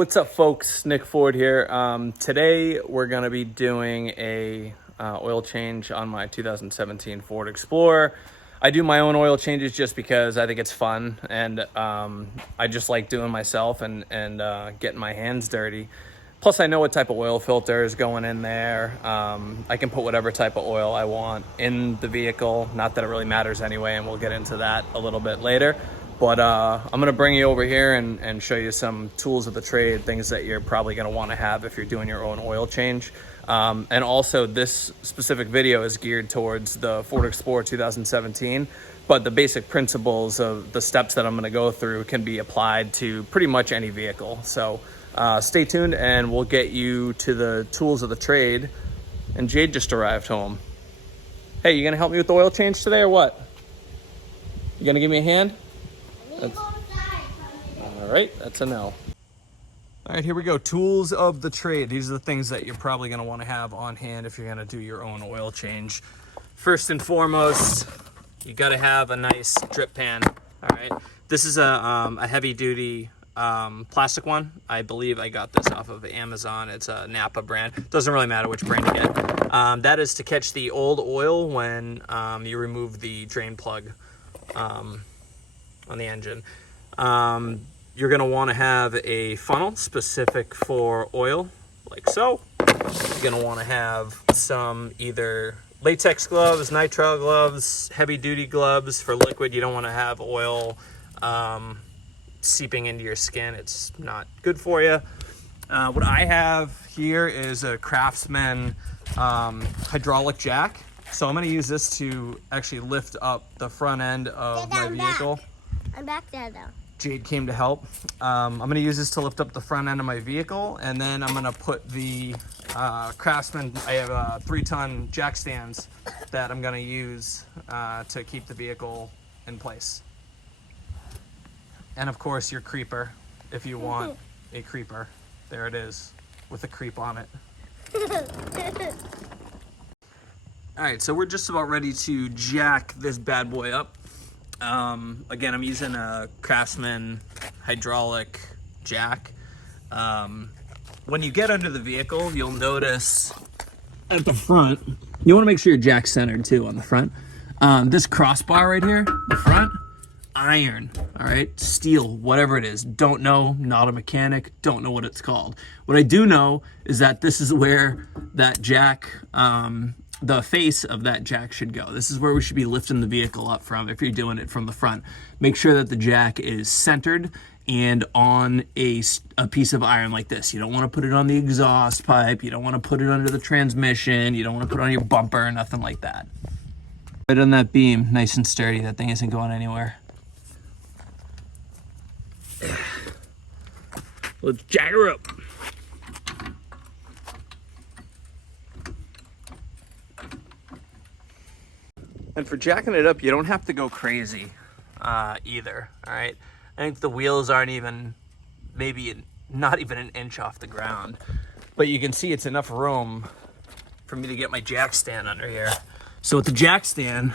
What's up, folks? Nick Ford here. Today we're going to be doing a oil change on my 2017 Ford Explorer. I do my own oil changes just because I think it's fun, and I just like doing myself and getting my hands dirty. Plus, I know what type of oil filter is going in there. I can put whatever type of oil I want in the vehicle. Not that it really matters anyway, and we'll get into that a little bit later. But I'm gonna bring you over here and show you some tools of the trade, things that you're probably gonna wanna have if you're doing your own oil change. And also this specific video is geared towards the Ford Explorer 2017, but the basic principles of the steps that I'm gonna go through can be applied to pretty much any vehicle. So stay tuned and we'll get you to the tools of the trade. And Jade just arrived home. Hey, you gonna help me with the oil change today or what? You gonna give me a hand? All right, that's a no. All right, here we go. Tools of the trade. These are the things that you're probably gonna wanna have on hand if you're gonna do your own oil change. First and foremost, you gotta have a nice drip pan, all right? This is a heavy duty plastic one. I believe I got this off of Amazon. It's a Napa brand. Doesn't really matter which brand you get. That is to catch the old oil when you remove the drain plug on the engine. You're gonna wanna have a funnel specific for oil, like so. You're gonna wanna have some either latex gloves, nitrile gloves, heavy duty gloves for liquid. You don't wanna have oil seeping into your skin. It's not good for you. What I have here is a Craftsman hydraulic jack. So I'm gonna use this to actually lift up the front end of my vehicle. I'm back there though. Jade came to help. I'm gonna use this to lift up the front end of my vehicle, and then I'm gonna put the Craftsman, I have 3-ton jack stands that I'm gonna use to keep the vehicle in place. And of course your creeper, if you want a creeper. There it is, with a creep on it. All right, so we're just about ready to jack this bad boy up. Again, I'm using a Craftsman hydraulic jack. When you get under the vehicle, you'll notice at the front, you want to make sure your jack's centered too on the front. This crossbar right here, the front, iron, all right, steel, whatever it is. Don't know, not a mechanic, don't know what it's called. What I do know is that this is where that jack, the face of that jack should go. This is where we should be lifting the vehicle up from if you're doing it from the front. Make sure that the jack is centered and on a piece of iron like this. You don't want to put it on the exhaust pipe. You don't want to put it under the transmission. You don't want to put it on your bumper, nothing like that. Right on that beam, nice and sturdy. That thing isn't going anywhere. Let's jack her up. And for jacking it up, you don't have to go crazy either, all right? I think the wheels aren't even, not even an inch off the ground. But you can see it's enough room for me to get my jack stand under here. So with the jack stand,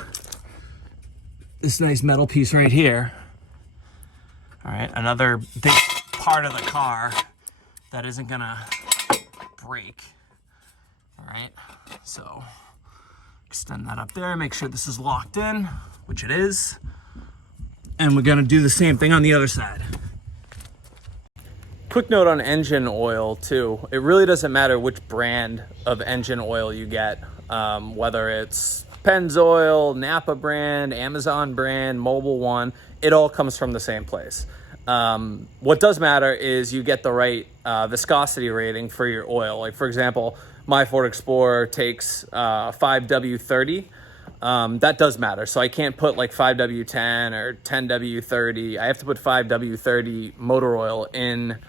this nice metal piece right here, all right, another big part of the car that isn't gonna break, all right? So extend that up there, make sure this is locked in, which it is. And we're gonna do the same thing on the other side. Quick note on engine oil too. It really doesn't matter which brand of engine oil you get, whether it's Pennzoil, Napa brand, Amazon brand, Mobil One, it all comes from the same place. What does matter is you get the right viscosity rating for your oil. Like for example, my Ford Explorer takes 5W30. That does matter. So I can't put like 5W10 or 10W30. I have to put 5W30 motor oil in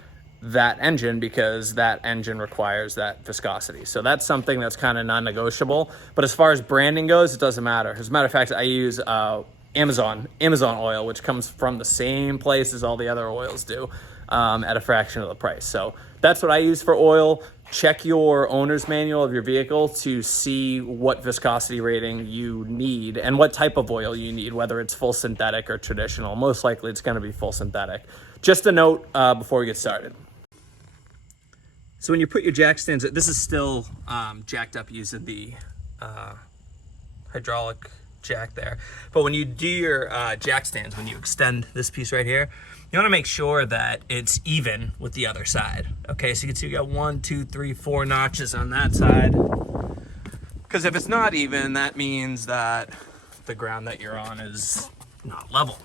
that engine because that engine requires that viscosity. So that's something that's kind of non-negotiable. But as far as branding goes, it doesn't matter. As a matter of fact, I use Amazon oil, which comes from the same place as all the other oils do, at a fraction of the price. So that's what I use for oil. Check your owner's manual of your vehicle to see what viscosity rating you need and what type of oil you need, whether it's full synthetic or traditional. Most likely it's going to be full synthetic. Just a note before we get started. So when you put your jack stands, this is still jacked up using the hydraulic jack there. But when you do your jack stands, when you extend this piece right here, you want to make sure that it's even with the other side. Okay, so you can see we got 1, 2, 3, 4 notches on that side. Because if it's not even, that means that the ground that you're on is not level.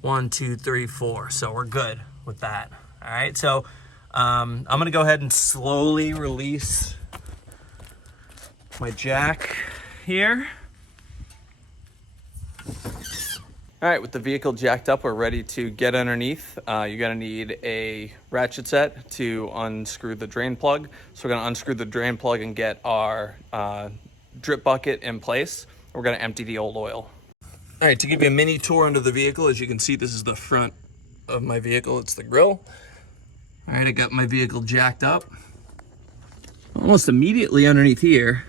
1, 2, 3, 4. So we're good with that. All right, so I'm gonna go ahead and slowly release my jack here. All right, with the vehicle jacked up, we're ready to get underneath. You're gonna need a ratchet set to unscrew the drain plug. So we're gonna unscrew the drain plug and get our drip bucket in place. We're gonna empty the old oil. All right, to give you a mini tour under the vehicle, as you can see, this is the front of my vehicle. It's the grill. All right, I got my vehicle jacked up. Almost immediately underneath here,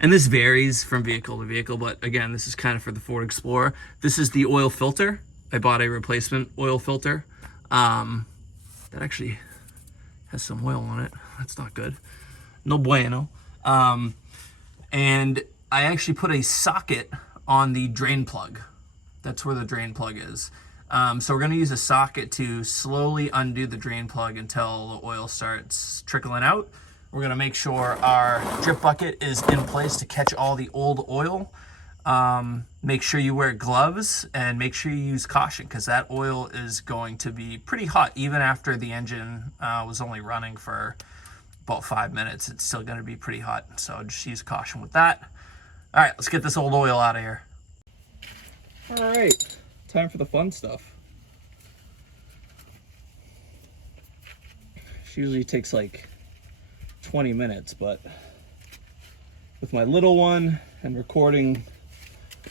and this varies from vehicle to vehicle, but again, this is kind of for the Ford Explorer. This is the oil filter. I bought a replacement oil filter. That actually has some oil on it. That's not good. No bueno. And I actually put a socket on the drain plug. That's where the drain plug is. So we're gonna use a socket to slowly undo the drain plug until the oil starts trickling out. We're gonna make sure our drip bucket is in place to catch all the old oil. Make sure you wear gloves and make sure you use caution, because that oil is going to be pretty hot. Even after the engine was only running for about 5 minutes, it's still gonna be pretty hot. So just use caution with that. All right, let's get this old oil out of here. All right, time for the fun stuff. It usually takes like 20 minutes, but with my little one and recording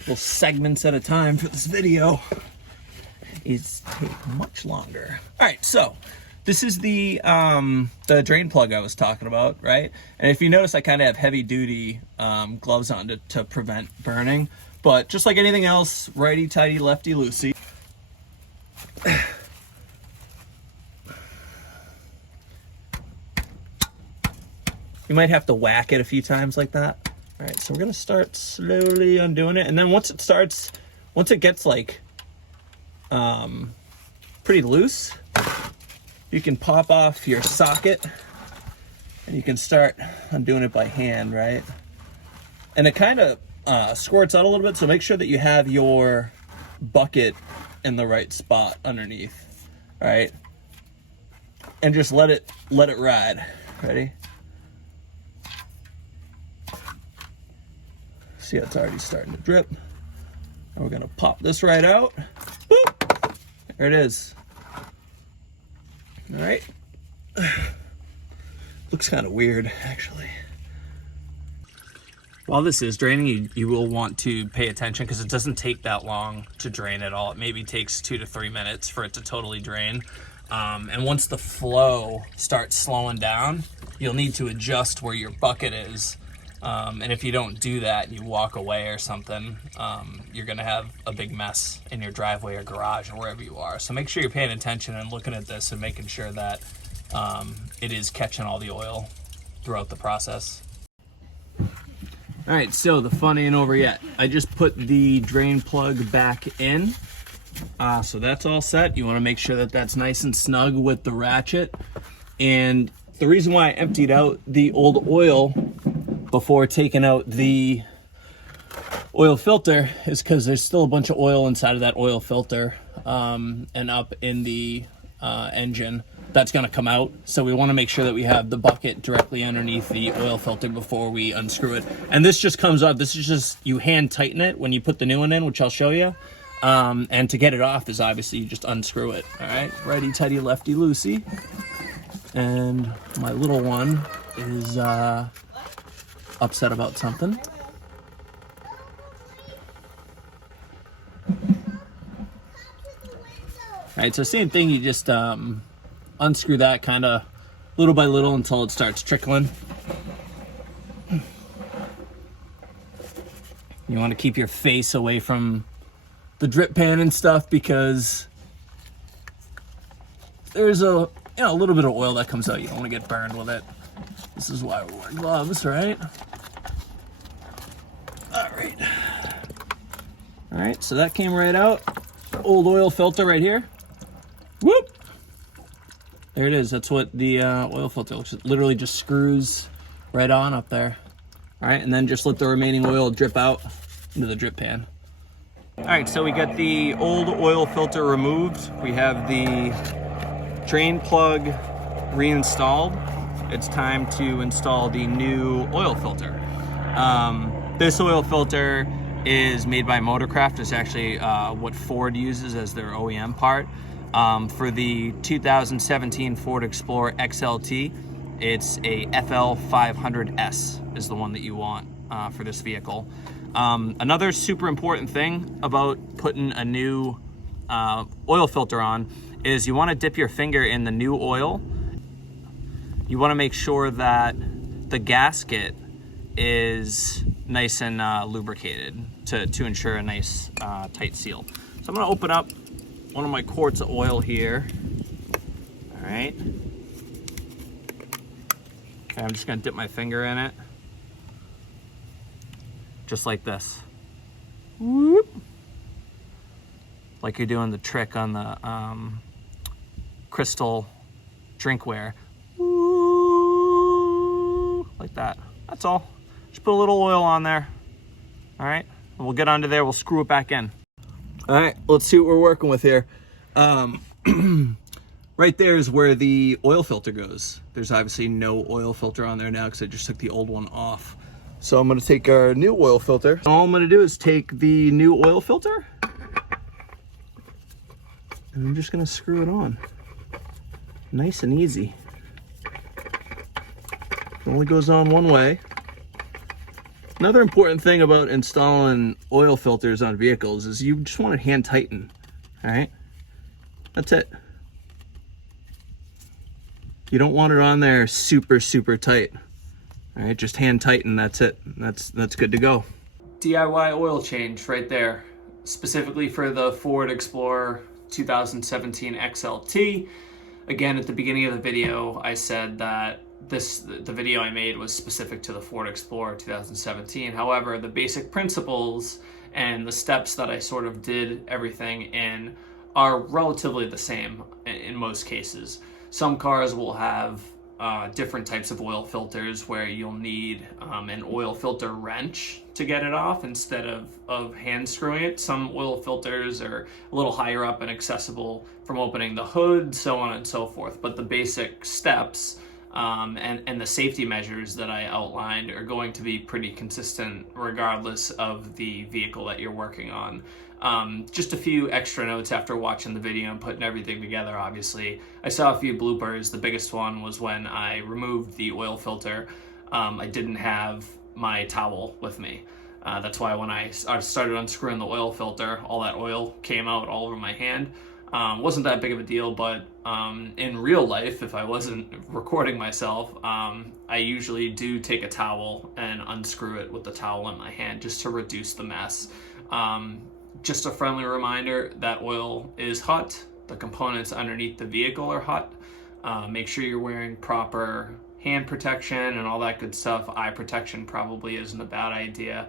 little segments at a time for this video, it's taking much longer. All right, so this is the drain plug I was talking about, right? And if you notice, I kind of have heavy duty gloves on to prevent burning, but just like anything else, righty tighty, lefty loosey. You might have to whack it a few times like that. All right, so we're gonna start slowly undoing it. And then once it gets like pretty loose, you can pop off your socket and you can start undoing it by hand, right? And it kind of squirts out a little bit, so make sure that you have your bucket in the right spot underneath, all right? And just let it ride. Ready? See, it's already starting to drip. And we're gonna pop this right out. Boop. There it is. All right. Looks kind of weird, actually. While this is draining, you will want to pay attention, because it doesn't take that long to drain at all. It maybe takes 2 to 3 minutes for it to totally drain. And once the flow starts slowing down, you'll need to adjust where your bucket is. And if you don't do that and you walk away or something, you're gonna have a big mess in your driveway or garage or wherever you are. So make sure you're paying attention and looking at this and making sure that it is catching all the oil throughout the process. All right, so the fun ain't over yet. I just put the drain plug back in. So that's all set. You wanna make sure that that's nice and snug with the ratchet. And the reason why I emptied out the old oil before taking out the oil filter is because there's still a bunch of oil inside of that oil filter and up in the engine that's going to come out. So we want to make sure that we have the bucket directly underneath the oil filter before we unscrew it. And this just comes off. This is just, you hand tighten it when you put the new one in, which I'll show you. And to get it off is obviously you just unscrew it. All right, righty tighty, lefty loosey. And my little one is upset about something. All right, so same thing, you just unscrew that kind of little by little until it starts trickling. You want to keep your face away from the drip pan and stuff, because there's a you know, a little bit of oil that comes out. You don't want to get burned with it. This is why we wear gloves, right? All right, so that came right out. Old oil filter right here. Whoop! There it is. That's what the oil filter looks like. It literally just screws right on up there. All right, and then just let the remaining oil drip out into the drip pan. All right, so we got the old oil filter removed. We have the drain plug reinstalled. It's time to install the new oil filter. This oil filter is made by Motorcraft. It's actually what Ford uses as their OEM part. For the 2017 Ford Explorer XLT, it's a FL 500S is the one that you want for this vehicle. Another super important thing about putting a new oil filter on is you want to dip your finger in the new oil. You want to make sure that the gasket is nice and lubricated to ensure a nice tight seal. So I'm going to open up one of my quarts of oil here. All right. Okay, I'm just going to dip my finger in it. Just like this. Whoop. Like you're doing the trick on the crystal drinkware. Woo. Like that. That's all. Just put a little oil on there. All right, and we'll get under there, we'll screw it back in. All right, let's see what we're working with here. Right there is where the oil filter goes. There's obviously no oil filter on there now because I just took the old one off. So I'm gonna take our new oil filter. All I'm gonna do is take the new oil filter and I'm just gonna screw it on. Nice and easy. It only goes on one way. Another important thing about installing oil filters on vehicles is you just want to hand tighten, all right? That's it. You don't want it on there super, super tight. All right, just hand tighten, that's it. That's good to go. DIY oil change right there, specifically for the Ford Explorer 2017 XLT. Again, at the beginning of the video, I said that the video I made was specific to the Ford Explorer 2017. However, the basic principles and the steps that I sort of did everything in are relatively the same in most cases. Some cars will have different types of oil filters where you'll need an oil filter wrench to get it off instead of hand screwing it. Some oil filters are a little higher up and accessible from opening the hood, so on and so forth. But the basic steps and the safety measures that I outlined are going to be pretty consistent regardless of the vehicle that you're working on. Just a few extra notes after watching the video and putting everything together, obviously. I saw a few bloopers. The biggest one was when I removed the oil filter. I didn't have my towel with me. That's why when I started unscrewing the oil filter, all that oil came out all over my hand. Wasn't that big of a deal, but in real life, if I wasn't recording myself, I usually do take a towel and unscrew it with the towel in my hand just to reduce the mess. Just a friendly reminder that oil is hot. The components underneath the vehicle are hot. Make sure you're wearing proper hand protection and all that good stuff. Eye protection probably isn't a bad idea.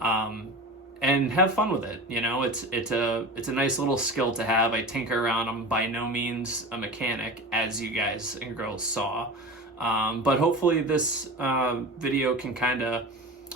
And have fun with it. You know, it's a nice little skill to have. I tinker around. I'm by no means a mechanic, as you guys and girls saw. But hopefully this video can kind of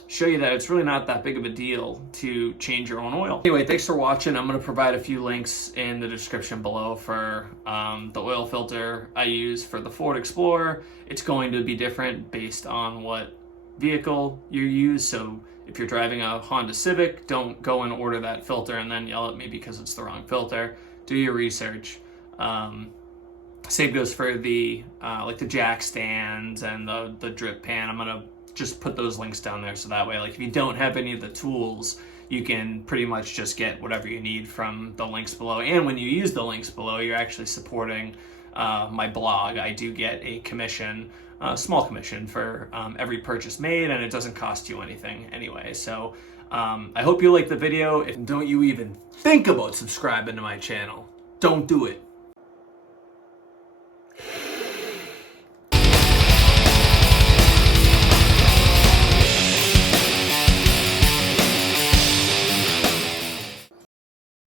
show you that it's really not that big of a deal to change your own oil. Anyway, thanks for watching. I'm going to provide a few links in the description below for the oil filter I use for the Ford Explorer. It's going to be different based on what vehicle you use. So if you're driving a Honda Civic, don't go and order that filter and then yell at me because it's the wrong filter. Do your research. Same goes for the like the jack stands and the drip pan. I'm gonna just put those links down there so that way, like if you don't have any of the tools, you can pretty much just get whatever you need from the links below. And when you use the links below, you're actually supporting my blog. I do get a commission, a small commission for every purchase made, and it doesn't cost you anything anyway. So I hope you like the video. If don't you even think about subscribing to my channel, don't do it.